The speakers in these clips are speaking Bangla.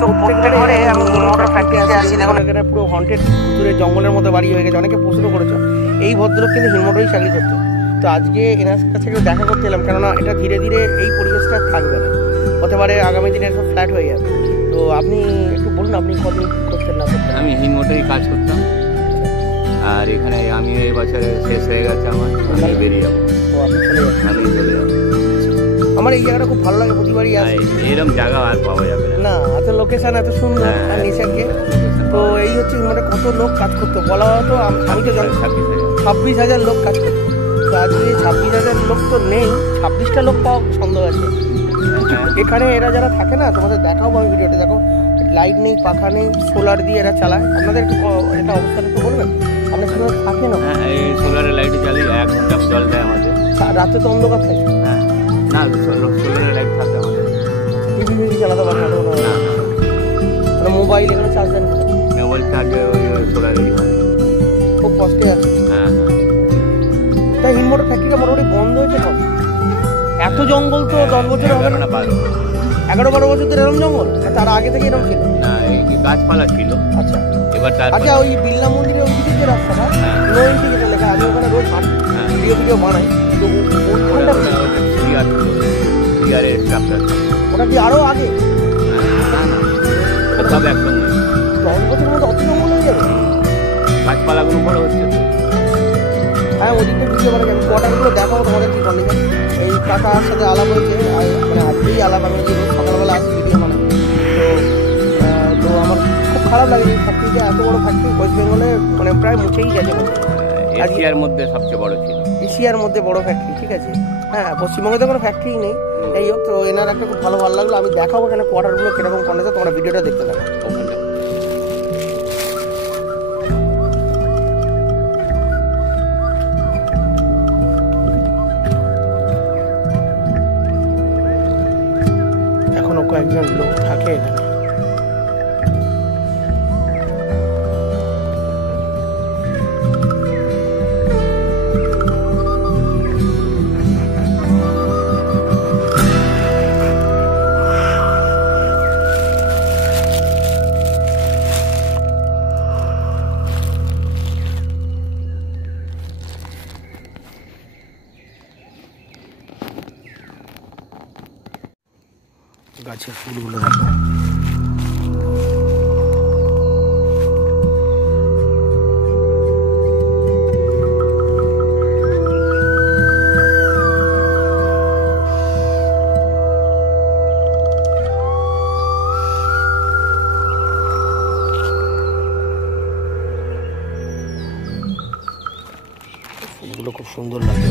তো প্রত্যেক ঘরে আমি মোটর ফ্যাক্টরিতে আসি। দেখুন এখানে পুরো হন্টেড দূরে জঙ্গলের মধ্যে বাড়ি হয়ে গেছে। অনেকে প্রশ্ন করেছো, এই ভদ্রলোক কিন্তু হিমোটরেই চাকরি করতো। তো আজকে এনার কাছে দেখা করতে এলাম, কেননা এটা ধীরে ধীরে এই পরিবেশটা থাকবে না, হতে পারে আগামী দিনে সব ফ্ল্যাট হয়ে যাবে। তো আপনি একটু বলুন, আপনি কদিন করতেন না? আমি হিমোটেই কাজ করতাম, আর এখানে আমি এই বছরে শেষ হয়ে গেছে আমার, আমি বেরিয়ে যাবো। তো আপনি চলে যাবেন? আমি চলে যাবো। আমার এই জায়গাটা খুব ভালো লাগে, প্রতিবারই আসি। এরকম জায়গা আর পাওয়া যাবে না, এত লোকেশন এত সুন্দর আর নেচারকে। তো এই হচ্ছে মানে কত লোক কাজ করতো বলা হতো। আমি তো জানি 26,000 লোক কাজ করতো। তো আজকে 26,000 লোক তো নেই, 26টা লোক পাওয়া সন্দেহ আছে এখানে। এরা যারা থাকে না, তোমাদের দেখাবো আমি ভিডিওতে, দেখো লাইট নেই, পাখা নেই, সোলার দিয়ে এরা চালায়। আপনাদের একটু এটা অবস্থাটা একটু বলবেন, আপনার সোলার থাকে না? হ্যাঁ, এই সোলারের লাইট চালিয়ে 1 ঘন্টা জল দেয় আমাদের। রাতে তো অন্ধকার থাকে। হ্যাঁ, না সোলারের লাইট থাকে আমাদের। টিভি চালাতে পারে না? মানে মোবাইল এখানে চার্জ দেন? মোবাইল চার্জ ওই সোলারেরই হয়। খুব কষ্টে আছে। হ্যাঁ, তাই হিমোটর ফ্যাক্টরিটা মোটামুটি বন্ধ হয়েছে কবে? এত জঙ্গল তো 10 বছর হবে না? 11-12 বছর ধরে এরকম জঙ্গল? তার আগে থেকে এরকম ছিল না, এই গাছপালা ছিল। আচ্ছা, এবার আচ্ছা, ওই বিড়লা মন্দিরের ওই দিকে যে রাস্তাটা নো এন্ট্রি যেটা লেখা, আমি ওখানে রোজ ভিডিও বানাই। তো ওটা কি আরো আগে? সব একসঙ্গে 10 বছরের মধ্যে অত জঙ্গল হয়ে যাবে? গাছপালাগুলো বড় হচ্ছে। হ্যাঁ, ওদিকটা ভিডিও বানাই। আমি কোয়ার্টারগুলো দেখাবো তোমাদের কি কন্ডিশন। এই কাকার সাথে আলাপ হয়েছে, মানে আজকেই আলাপ। আমি যে সকালবেলা আসি ভিডিও বানাই। তো আমার খুব খারাপ লাগে এই ফ্যাক্টরিটা, এত বড় ফ্যাক্টরি ওয়েস্ট বেঙ্গলে মানে প্রায় মুছেই গেছে। এশিয়ার মধ্যে সবচেয়ে বড় ছিল। এশিয়ার মধ্যে বড় ফ্যাক্টরি, ঠিক আছে। হ্যাঁ, পশ্চিমবঙ্গে তো কোনো ফ্যাক্টরি নেই। এই হোক, তো এনার একটা খুব ভালো লাগলো। আমি দেখাবো এখানে কোয়ার্টারগুলো কীরকম কন্ডিশন, তোমরা ভিডিওটা দেখতে থাকো। এখনো কয়েকজন লোক থাকে এখানে। গাছের ফুলগুলো দেখো। ফুলগুলো খুব সুন্দর লাগছে।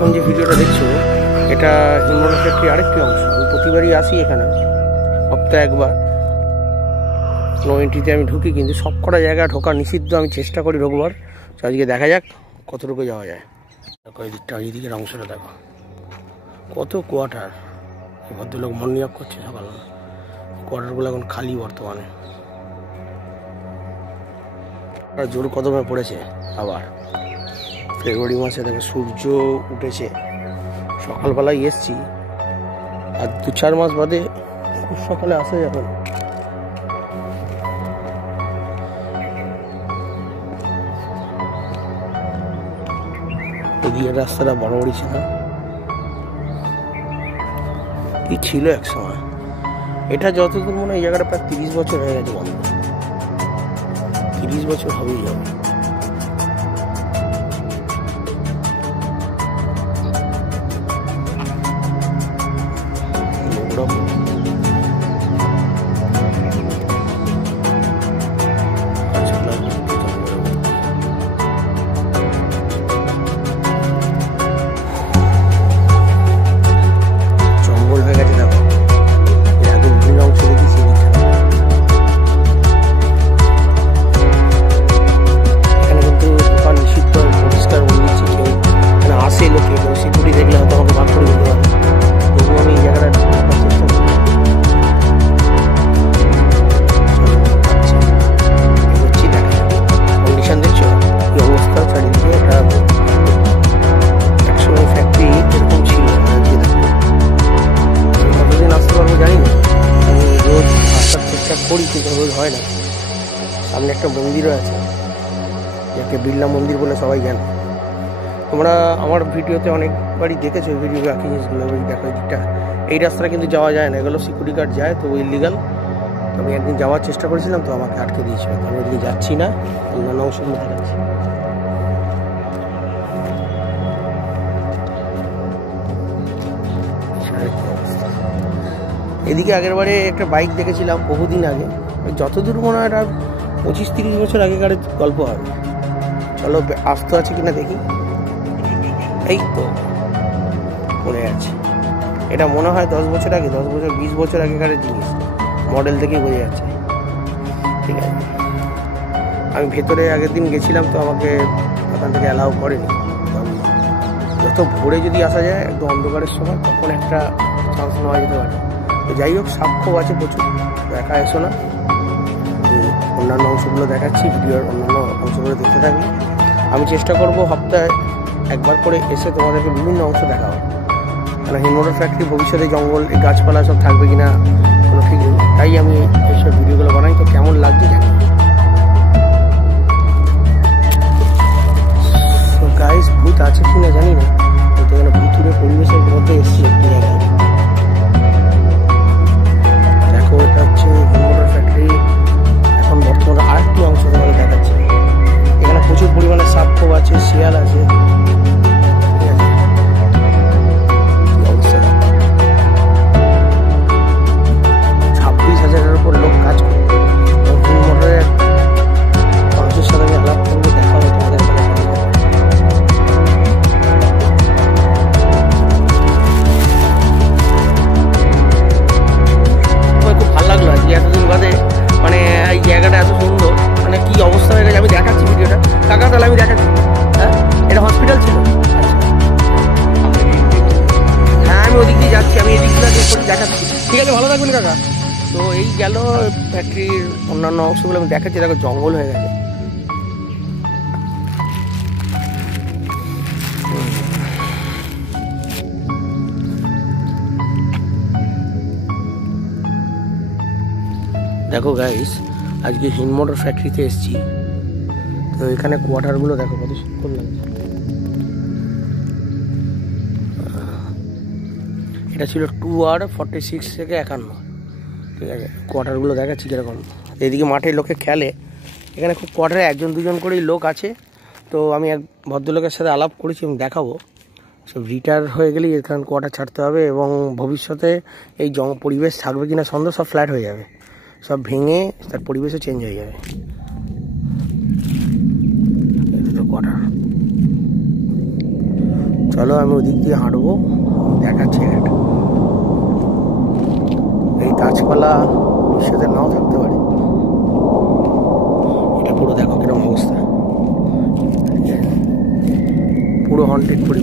এখন যে ভিডিওটা দেখছো এটা হিন্দমোটর ফ্যাক্টরি আরেকটি অংশ। আমি প্রতিবারই আসি এখানে, সপ্তাহে একবার। নো এন্ট্রিতে আমি ঢুকি, কিন্তু সব কটা জায়গায় ঢোকা নিষিদ্ধ। আমি চেষ্টা করি ঢোকবার। তো আজকে দেখা যাক কতটুকু যাওয়া যায়। দেখো এই দিকটা, এই দিকের অংশটা দেখো, কত কোয়ার্টার। এই ভদ্রলোক মর্নিং ওয়াক করছে সকালবেলা। কোয়ার্টারগুলো এখন খালি বর্তমানে। জোর কদমে পড়েছে আবার। ফেব্রুয়ারি মাসে দেখো সূর্য উঠেছে, সকালবেলায় এসছি। আর 2-4 মাস বাদে খুব সকালে আসে এখন। এদিকে রাস্তাটা বড় বড় ছিল, কি ছিল এক সময়। এটা যতদূর মনে হয় এই জায়গাটা প্রায় 30 বছর হয়ে গেছে বন্ধ। 30 বছর হবেই যাবে। করি কিন্তু রোজ হয় না। সামনে একটা মন্দিরও আছে, যাকে বিড়লা মন্দির বলে সবাই জানে। তোমরা আমার ভিডিওতে অনেকবারই দেখেছো ভিডিও বাকি জিনিসগুলো। দেখো এই দিকটা, এই রাস্তাটা কিন্তু যাওয়া যায় না, এগুলো সিকিউরিটি গার্ড যায়, তো ইলিগাল। আমি একদিন যাওয়ার চেষ্টা করেছিলাম, তো আমাকে আটকে দিয়েছিল। আমি এদিকে যাচ্ছি না, অন্যান্য অংশগুলো দেখাচ্ছি। এদিকে আগের বারে একটা বাইক দেখেছিলাম বহুদিন আগে, যতদূর মনে হয় 25-30 বছর আগেকার গল্প হবে। চলো আস্ত আছে কিনা দেখি। এই তো পড়ে আছে। এটা মনে হয় 10 বছর আগে, 10 বছর 20 বছর আগেকার জিনিস, মডেল দেখেই বোঝা যাচ্ছে। ঠিক আছে, আমি ভেতরে আগের দিন গেছিলাম, তো আমাকে ওখান থেকে অ্যালাউ করেনি। যত ভোরে যদি আসা যায় একদম অন্ধকারের সময়, তখন একটা চান্স নেওয়া যেতে পারে। তো যাই হোক, সাক্ষ্য আছে প্রচুর, দেখা এসো না। অন্যান্য অংশগুলো দেখাচ্ছি, ভিডিওর অন্যান্য অংশগুলো দেখতে থাকি। আমি চেষ্টা করব সপ্তাহে একবার করে এসে তোমাদেরকে বিভিন্ন অংশ দেখাবো। কারণ হিন্দমোটর ফ্যাক্টরি ভবিষ্যতে জঙ্গল, এই গাছপালা সব থাকবে কিনা কোনো ঠিক নেই, তাই আমি এইসব ভিডিওগুলো বানাই। তো কেমন লাগছে জানি। তো গাইস, ভূত আছে কিনা জানি না, কিন্তু এখানে ভুতুরে পরিবেশের মধ্যে এসেছি একটি জায়গায়। দেখো, এটা হচ্ছে হিন্দমোটর ফ্যাক্টরি এখন বর্তমানে আরেকটি অংশ তোমাকে দেখাচ্ছে। এখানে প্রচুর পরিমাণে সাপ খোপ আছে, শিয়াল আছে। ঠিক আছে, অবস্থা 26,000-এর উপর লোক কাজ করতো। হিন্দমোটরের মানুষের সাথে আমি আলাপ করবো, দেখা হবে তোমাদের। খুব ভালো লাগলো আজকে এতদিন বাদে, মানে এই জায়গাটা এত সুন্দর, মানে কি অবস্থা হয়ে গেছে। আমি দেখাচ্ছি ভিডিওটা কাকা, তাহলে আমি দেখাচ্ছি। হ্যাঁ, এটা হসপিটাল ছিল। হ্যাঁ, আমি ওদিক দিয়ে যাচ্ছি, আমি এদিক দিয়ে দেখাচ্ছি। ঠিক আছে, ভালো থাকবেন কাকা। তো এই গেল ফ্যাক্টরির অন্যান্য অংশগুলো আমি দেখাচ্ছি। দেখো, জঙ্গল হয়ে গেছে। দেখো গাইস, আজকে হিন্দমোটর ফ্যাক্টরিতে এসেছি। তো এখানে কোয়ার্টারগুলো দেখো কত সুন্দর লাগছে। এটা ছিল 2R46 থেকে 51। ঠিক আছে, কোয়ার্টারগুলো দেখাচ্ছি কীরকম। এদিকে মাঠে লোকে খেলে, এখানে খুব কোয়ার্টারে 1-2 করেই লোক আছে। তো আমি এক ভদ্রলোকের সাথে আলাপ করেছি, আমি দেখাবো। সব রিটায়ার হয়ে গেলেই এখানে কোয়ার্টার ছাড়তে হবে, এবং ভবিষ্যতে এই পরিবেশ থাকবে কিনা সন্দেহ, সব ফ্ল্যাট হয়ে যাবে, সব ভেঙে তার পরিবেশও চেঞ্জ হয়ে যাবে। কোয়ার্টার চলো আমি ওদিক দিয়ে হাঁটবো, দেখাচ্ছি এটা। এই গাছপালা সাথে নাও থাকতে পারে, এটা পুরো দেখো কিরকম অবস্থা, পুরো হন্টেড পরিবেশ।